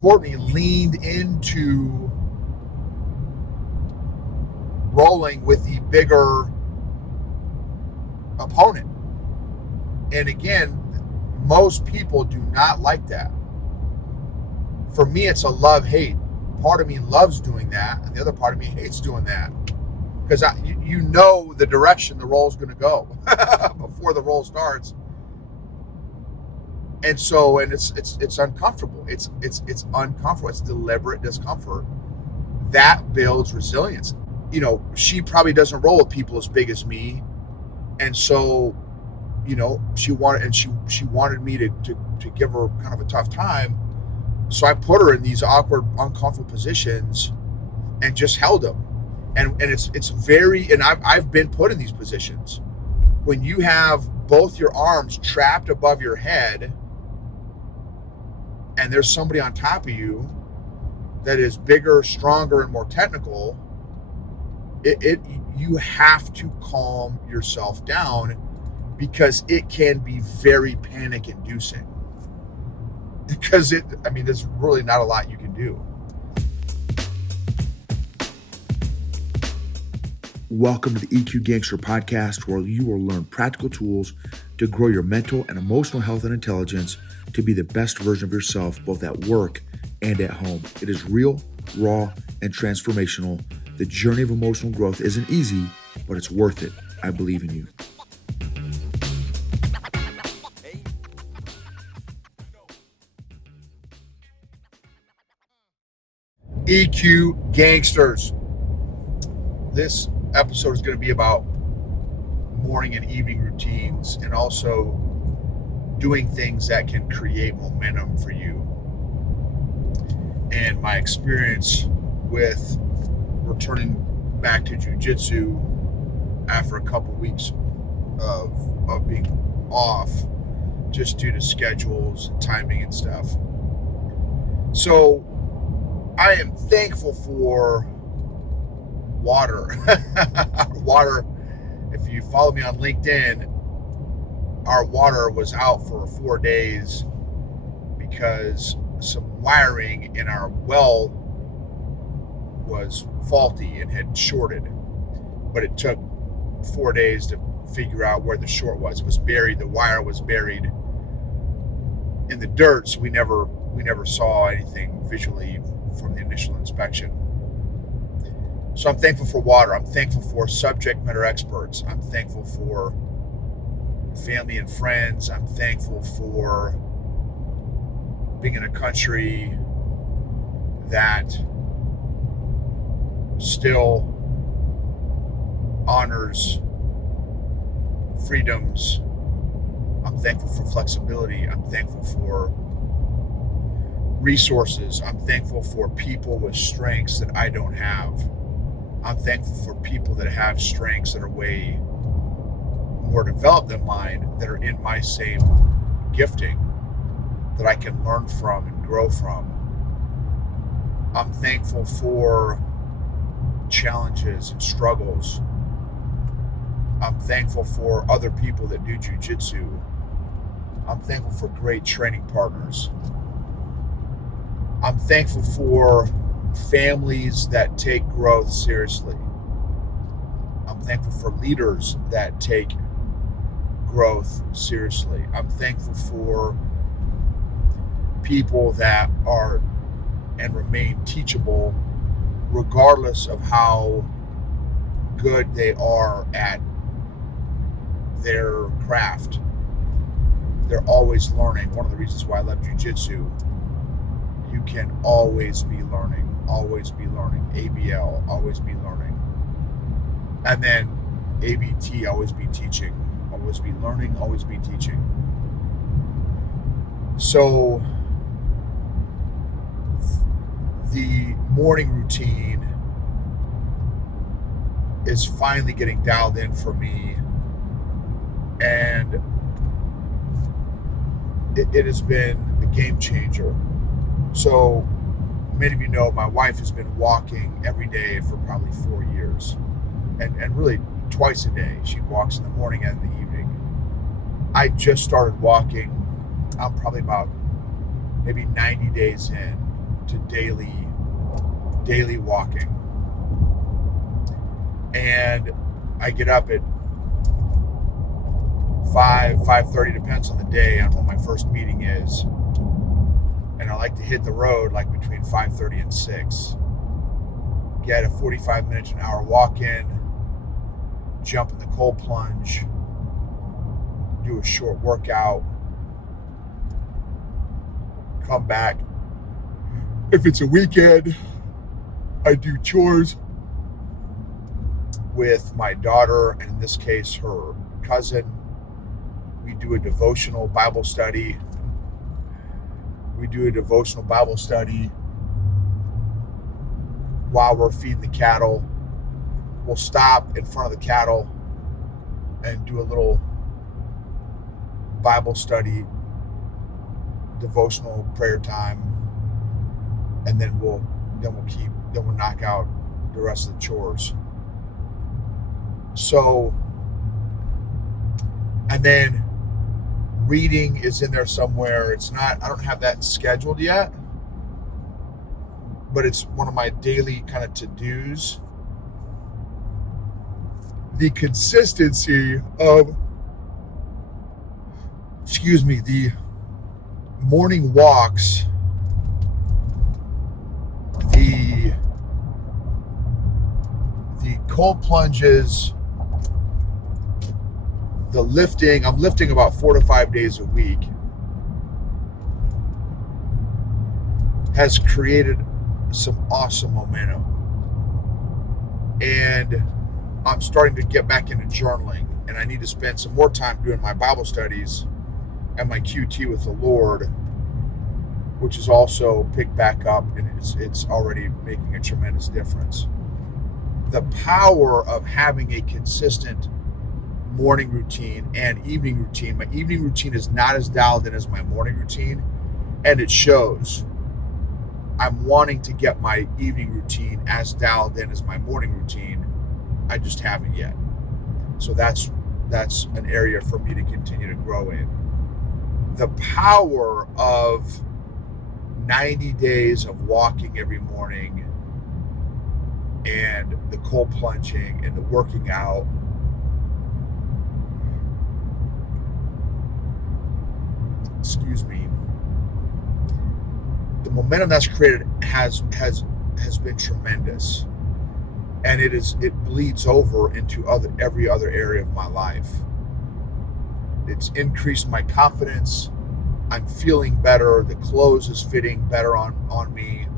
Courtney leaned into rolling with the bigger opponent. And again, most people do not like that. For me, it's a love-hate. Part of me loves doing that, and the other part of me hates doing that. Because you know the direction the roll's going to go before the roll starts. And it's uncomfortable. It's uncomfortable. It's deliberate discomfort. That builds resilience. She probably doesn't roll with people as big as me. And so, she wanted me to give her kind of a tough time. So I put her in these awkward, uncomfortable positions and just held them. And it's very, and I've been put in these positions when you have both your arms trapped above your head and there's somebody on top of you that is bigger, stronger, and more technical. You have to calm yourself down because it can be very panic inducing. Because there's really not a lot you can do. Welcome to the EQ Gangster podcast, where you will learn practical tools to grow your mental and emotional health and intelligence to be the best version of yourself, both at work and at home. It is real, raw, and transformational. The journey of emotional growth isn't easy, but it's worth it. I believe in you. EQ Gangsters. This episode is going to be about morning and evening routines and also doing things that can create momentum for you. And my experience with returning back to jiu-jitsu after a couple weeks of being off just due to schedules and timing and stuff. So I am thankful for water. Water, if you follow me on LinkedIn, our water was out for 4 days because some wiring in our well was faulty and had shorted. But it took 4 days to figure out where the short was. It was buried. The wire was buried in the dirt, so we never saw anything visually from the initial inspection. So I'm thankful for water. I'm thankful for subject matter experts. I'm thankful for family and friends. I'm thankful for being in a country that still honors freedoms. I'm thankful for flexibility. I'm thankful for resources. I'm thankful for people with strengths that I don't have. I'm thankful for people that have strengths that are way more developed than mine, that are in my same gifting, that I can learn from and grow from. I'm thankful for challenges and struggles. I'm thankful for other people that do jiu-jitsu. I'm thankful for great training partners. I'm thankful for families that take growth seriously. I'm thankful for leaders that take growth seriously. I'm thankful for people that are and remain teachable regardless of how good they are at their craft. They're always learning. One of the reasons why I love jiu-jitsu, you can always be learning. Always be learning. ABL, always be learning. And then ABT, always be teaching. Always be learning, always be teaching. So the morning routine is finally getting dialed in for me. And it has been a game changer. So many of you know my wife has been walking every day for probably 4 years, and really twice a day. She walks in the morning and in the evening. I just started walking. I'm probably about maybe 90 days in, daily walking. And I get up at 5:30, depends on the day on when my first meeting is. And I like to hit the road like between 5:30 and 6. Get a 45 minutes to an hour walk in, jump in the cold plunge, do a short workout, come back. If it's a weekend, I do chores with my daughter, and in this case, her cousin. We do a devotional Bible study. While we're feeding the cattle. We'll stop in front of the cattle and do a little Bible study, devotional prayer time, and then we'll knock out the rest of the chores. So, and then reading is in there somewhere. I don't have that scheduled yet, but it's one of my daily kind of to-dos. The consistency of, the morning walks, the cold plunges, the lifting. I'm lifting about 4 to 5 days a week, has created some awesome momentum. And I'm starting to get back into journaling, and I need to spend some more time doing my Bible studies and my QT with the Lord, which is also picked back up, and it's already making a tremendous difference. The power of having a consistent morning routine and evening routine. My evening routine is not as dialed in as my morning routine, and it shows. I'm wanting to get my evening routine as dialed in as my morning routine. I just haven't yet. So that's an area for me to continue to grow in. The power of 90 days of walking every morning, and the cold plunging and the working out. The momentum that's created has been tremendous, and it bleeds over into every other area of my life. It's increased my confidence. I'm feeling better. The clothes is fitting better on me.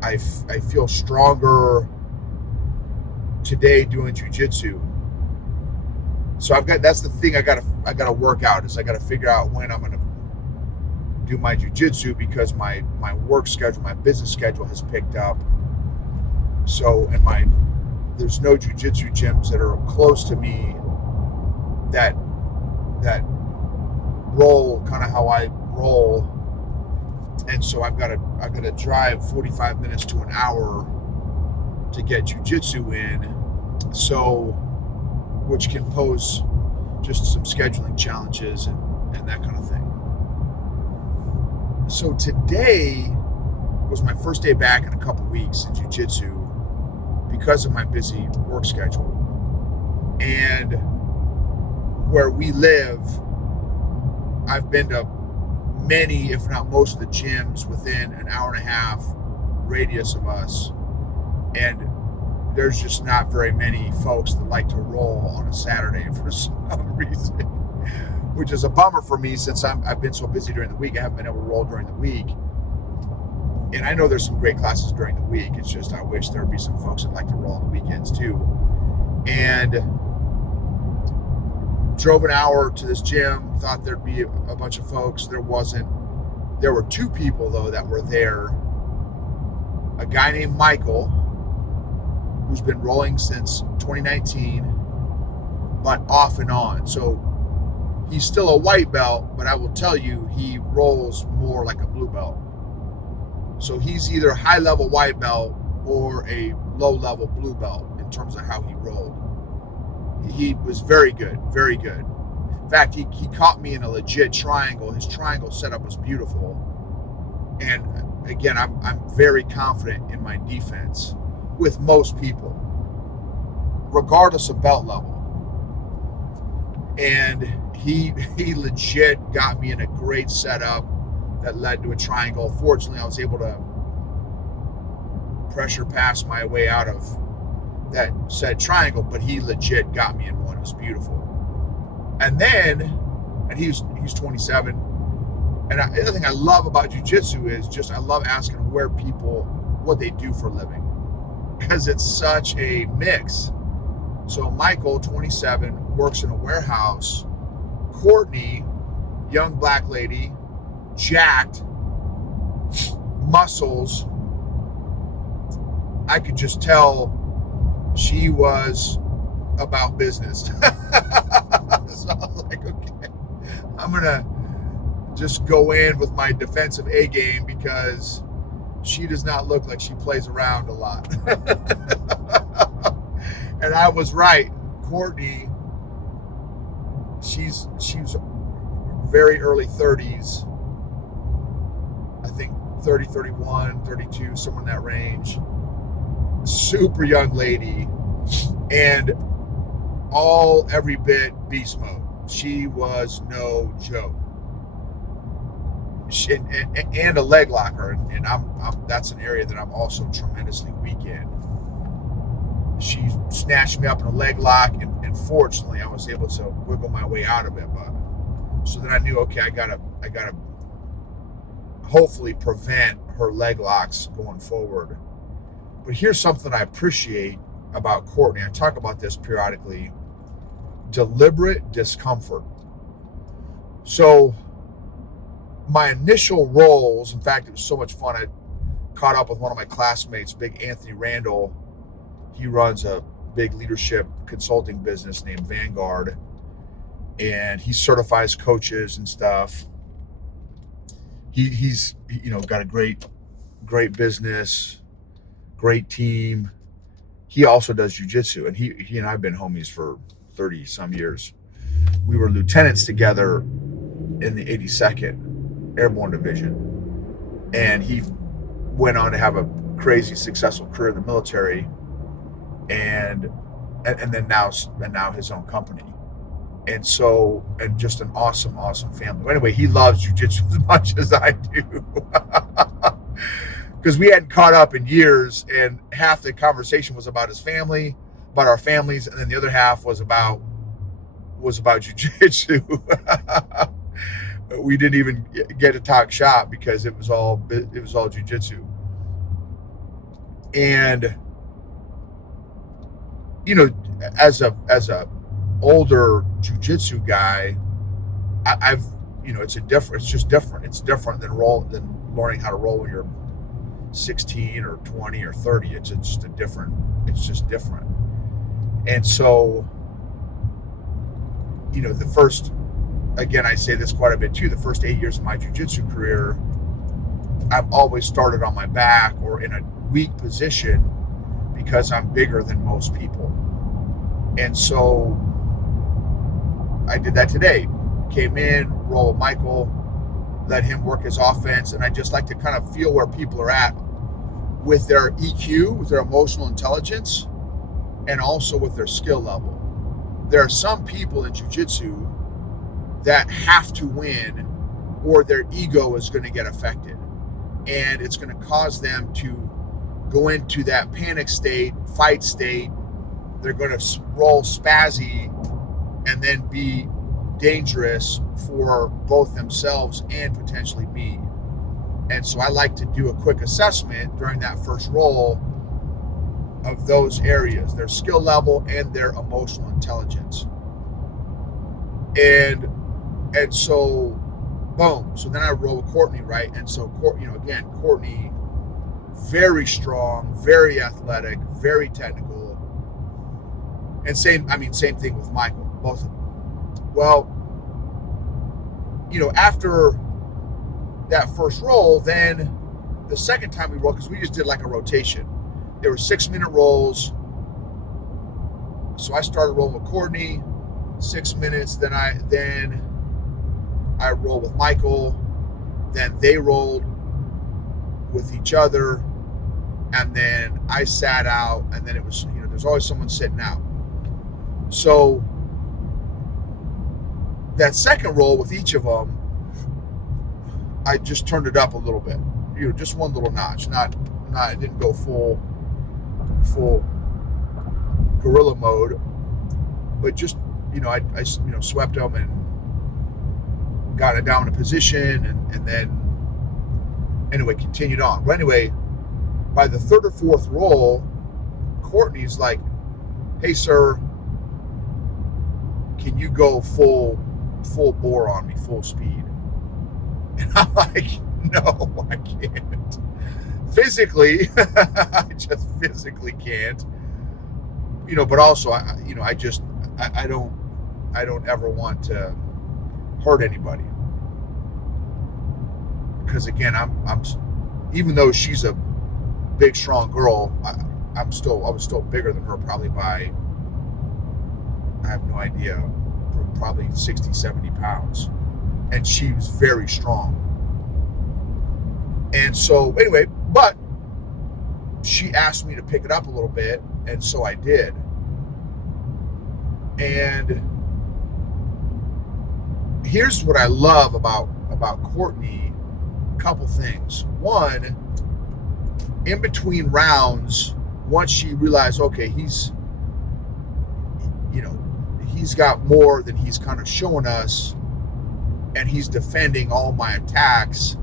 I feel stronger today doing jiu-jitsu. So that's the thing I gotta work out, is I gotta figure out when I'm gonna do my jiu-jitsu, because my work schedule, my business schedule has picked up. So, there's no jiu-jitsu gyms that are close to me that roll kind of how I roll. And so I've got to drive 45 minutes to an hour to get jiu-jitsu in. So, which can pose just some scheduling challenges and that kind of thing. So today was my first day back in a couple weeks in jiu-jitsu because of my busy work schedule. And where we live, I've been to many, if not most of the gyms within an hour and a half radius of us. And there's just not very many folks that like to roll on a Saturday for some reason, which is a bummer for me, since I've been so busy during the week. I haven't been able to roll during the week. And I know there's some great classes during the week. It's just I wish there would be some folks that like to roll on the weekends too. And drove an hour to this gym, thought there'd be a bunch of folks. There wasn't. There were 2 people, though, that were there. A guy named Michael, who's been rolling since 2019, but off and on. So he's still a white belt, but I will tell you, he rolls more like a blue belt. So he's either a high-level white belt or a low-level blue belt in terms of how he rolled. He was very good, very good. In fact, he caught me in a legit triangle. His triangle setup was beautiful. And again, I'm very confident in my defense with most people, regardless of belt level. And he legit got me in a great setup that led to a triangle. Fortunately, I was able to pressure pass my way out of that said triangle, but he legit got me in one. It was beautiful. And then, and he's 27. And the other thing I love about jiu-jitsu is just I love asking where people, what they do for a living, because it's such a mix. So Michael, 27, works in a warehouse. Courtney, young black lady, jacked, muscles. I could just tell she was about business. So I was like, okay, I'm going to just go in with my defensive A game because she does not look like she plays around a lot. And I was right. Courtney, she's very early 30s. I think 30, 31, 32, somewhere in that range. Super young lady, and every bit beast mode. She was no joke. And a leg locker, and I'm that's an area that I'm also tremendously weak in. She snatched me up in a leg lock, and fortunately, I was able to wiggle my way out of it. But so then I knew, okay, I gotta hopefully prevent her leg locks going forward. But here's something I appreciate about Courtney. I talk about this periodically: deliberate discomfort. So my initial roles, in fact, it was so much fun. I caught up with one of my classmates, big Anthony Randall. He runs a big leadership consulting business named Vanguard, and he certifies coaches and stuff. He's got a great business, great team. He also does jiu-jitsu, and he and I have been homies for 30 some years. We were lieutenants together in the 82nd Airborne Division, and he went on to have a crazy successful career in the military, and then now his own company. And so, and just an awesome family. Anyway, he loves jiu-jitsu as much as I do. Because we hadn't caught up in years, and half the conversation was about his family, about our families, and then the other half was about jiu-jitsu. We didn't even get to talk shop because it was all jiu-jitsu. And as a older jiu-jitsu guy, I've it's just different. It's different than learning how to roll when you're 16 or 20 or 30. It's just different. And so, the first, again, I say this quite a bit too, the first 8 years of my jiu-jitsu career, I've always started on my back or in a weak position because I'm bigger than most people. And so I did that today. Came in, roll with Michael, let him work his offense, and I just like to kind of feel where people are at with their EQ, with their emotional intelligence, and also with their skill level. There are some people in jiu-jitsu that have to win or their ego is going to get affected, and it's going to cause them to go into that panic state, fight state. They're going to roll spazzy and then be dangerous for both themselves and potentially me. And so I like to do a quick assessment during that first roll of those areas, their skill level and their emotional intelligence. And so, boom. So then I roll with Courtney, right? And so, Courtney, very strong, very athletic, very technical. And same thing with Michael, both of them. Well, after that first roll, then the second time we rolled, because we just did like a rotation. There were 6-minute rolls. So I started rolling with Courtney, 6 minutes. Then I rolled with Michael. Then they rolled. with each other, and then I sat out, and then it was, there's always someone sitting out. So that second roll with each of them, I just turned it up a little bit, just one little notch. Not, it didn't go full gorilla mode, but just, I swept them and got it down in a position, and then anyway, continued on. But anyway, by the third or fourth roll, Courtney's like, "Hey, sir, can you go full bore on me, full speed?" And I'm like, "No, I can't. Physically, I just physically can't. But also, I don't ever want to hurt anybody, because again, I'm even though she's a big, strong girl, I was still bigger than her, probably by, I have no idea, probably 60, 70 pounds. And she was very strong. And so, anyway, but she asked me to pick it up a little bit, and so I did. And here's what I love about Courtney. A couple things. One, in between rounds, once she realized, okay, he's got more than he's kind of showing us, and he's defending all my attacks,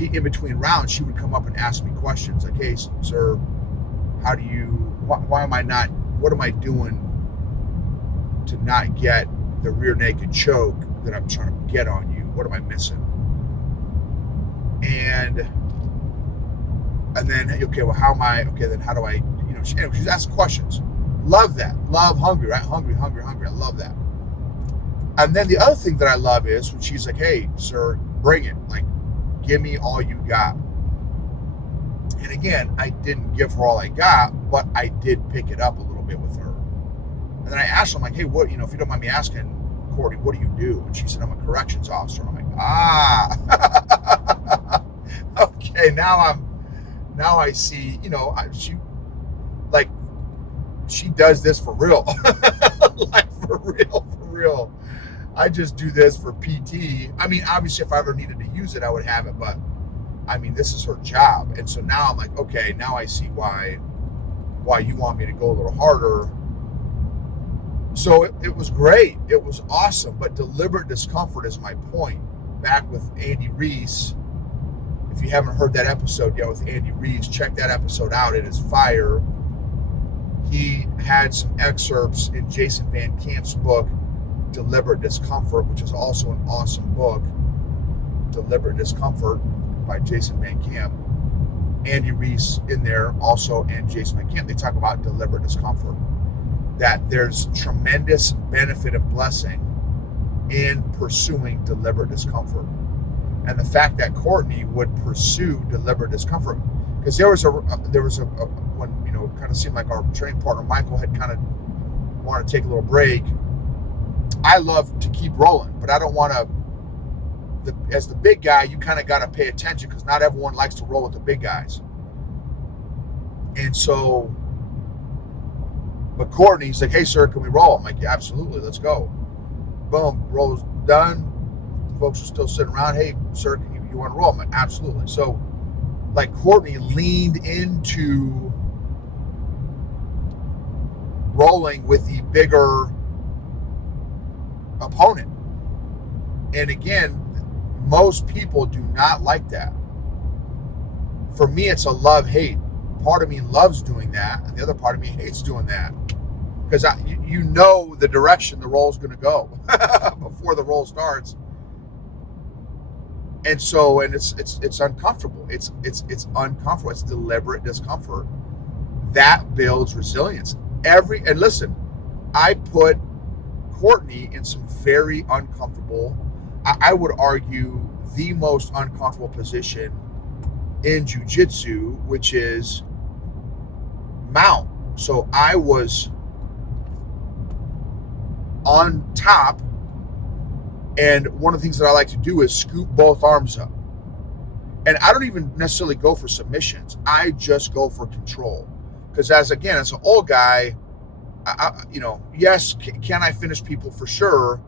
in between rounds, she would come up and ask me questions like, "Hey, sir, why am I not, what am I doing to not get the rear naked choke that I'm trying to get on you? What am I missing?" And then, okay, well, then how do I, she's asking questions. Love that. Love hungry, right? Hungry. I love that. And then the other thing that I love is when she's like, "Hey, sir, bring it. Like, give me all you got." And again, I didn't give her all I got, but I did pick it up a little bit with her. And then I asked her, I'm like, "Hey, what, if you don't mind me asking, Courtney, what do you do?" And she said, "I'm a corrections officer." And I'm like, okay, now I see, she does this for real. Like, for real. I just do this for PT. I mean, obviously, if I ever needed to use it, I would have it, but I mean, this is her job. And so now I'm like, okay, now I see why you want me to go a little harder. So it was great. It was awesome. But deliberate discomfort is my point. Back with Andy Reese. If you haven't heard that episode yet with Andy Reese, check that episode out. It is fire. He had some excerpts in Jason Van Camp's book, Deliberate Discomfort, which is also an awesome book. Deliberate Discomfort by Jason Van Camp. Andy Reese in there also, and Jason Van Camp, they talk about deliberate discomfort. That there's tremendous benefit and blessing in pursuing deliberate discomfort. And the fact that Courtney would pursue deliberate discomfort, because there was a when, it kind of seemed like our training partner Michael had kind of wanted to take a little break. I love to keep rolling, but I don't want to. As the big guy, you kind of got to pay attention, because not everyone likes to roll with the big guys. And so, but Courtney's like, "Hey, sir, can we roll?" I'm like, "Yeah, absolutely, let's go." Boom, roll's done. Folks are still sitting around. "Hey, sir, can you want to roll?" I'm like, "Absolutely." So, like, Courtney leaned into rolling with the bigger opponent. And again, most people do not like that. For me, it's a love-hate. Part of me loves doing that, and the other part of me hates doing that. Because you know the direction the roll's going to go before the roll starts. And so, and it's uncomfortable. It's uncomfortable. It's deliberate discomfort. That builds resilience. And listen, I put Courtney in some very uncomfortable, I would argue the most uncomfortable position in jiu-jitsu, which is mount. So I was on top, and one of the things that I like to do is scoop both arms up. And I don't even necessarily go for submissions. I just go for control. Because as an old guy, yes, can I finish people for sure?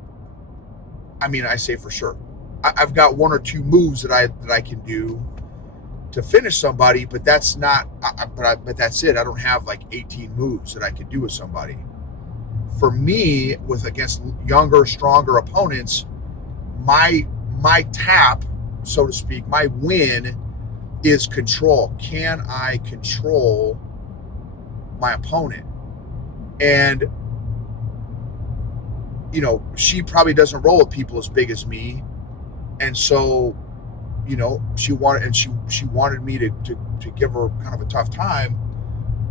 I mean, I say for sure. I've got one or two moves that I can do to finish somebody, but that's not. But that's it. I don't have like 18 moves that I could do with somebody. For me, against younger, stronger opponents, my tap, so to speak, my win is control. Can I control my opponent? And she probably doesn't roll with people as big as me, and so she wanted me to give her kind of a tough time,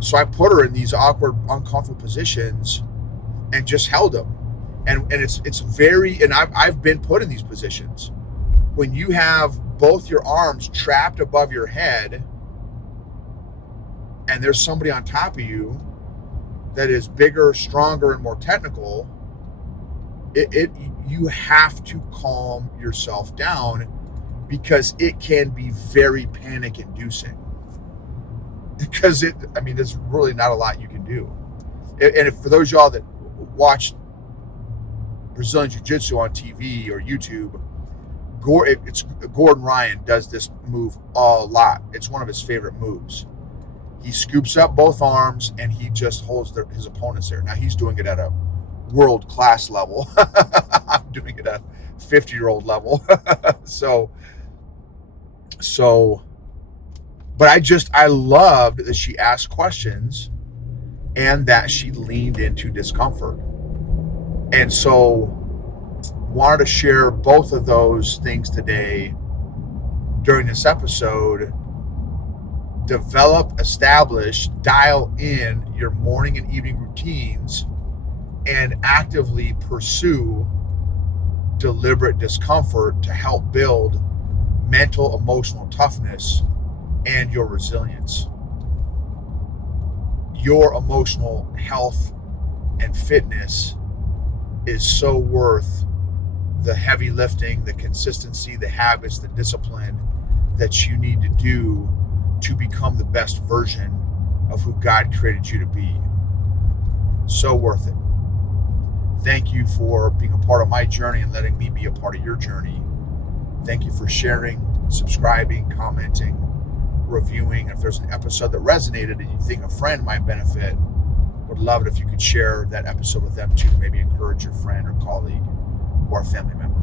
so I put her in these awkward, uncomfortable positions and just held them. And it's very, and I've been put in these positions when you have both your arms trapped above your head and there's somebody on top of you that is bigger, stronger, and more technical. You have to calm yourself down, because it can be very panic inducing, because there's really not a lot you can do. And for those of y'all that watch Brazilian Jiu-Jitsu on TV or YouTube, Gordon Ryan does this move a lot. It's one of his favorite moves. He scoops up both arms and he just holds his opponents there. Now he's doing it at a world-class level. I'm doing it at a 50-year-old level. So, but I loved that she asked questions and that she leaned into discomfort. And so wanted to share both of those things today during this episode. Develop, establish, dial in your morning and evening routines and actively pursue deliberate discomfort to help build mental, emotional toughness and your resilience. Your emotional health and fitness is so worth the heavy lifting, the consistency, the habits, the discipline that you need to do to become the best version of who God created you to be. So worth it. Thank you for being a part of my journey and letting me be a part of your journey. Thank you for sharing, subscribing, commenting, reviewing. If there's an episode that resonated and you think a friend might benefit, would love it if you could share that episode with them too. Maybe encourage your friend or colleague or family member.